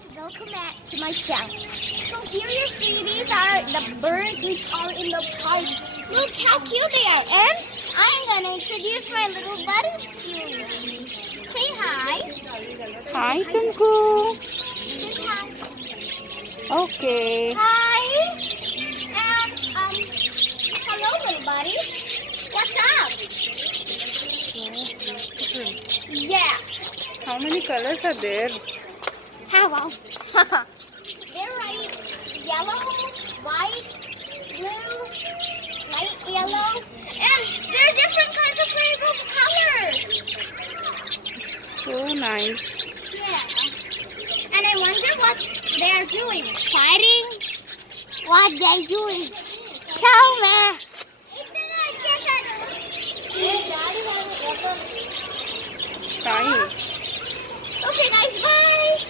guys, welcome back to my channel. So here you see these are the birds which are in the park. Look how cute they are, and I'm gonna introduce my little buddy to you. Say hi. Hi, Tunku. Say hi. Okay. Hi. And hello little buddy. What's up? Yeah. How many colors are there? How wow. They're right. Yellow, white, blue, light yellow, and they're different kinds of rainbow colors. So nice. Yeah. And I wonder what they're doing. Fighting? What they're doing? Tell me. Fine. Okay guys, bye.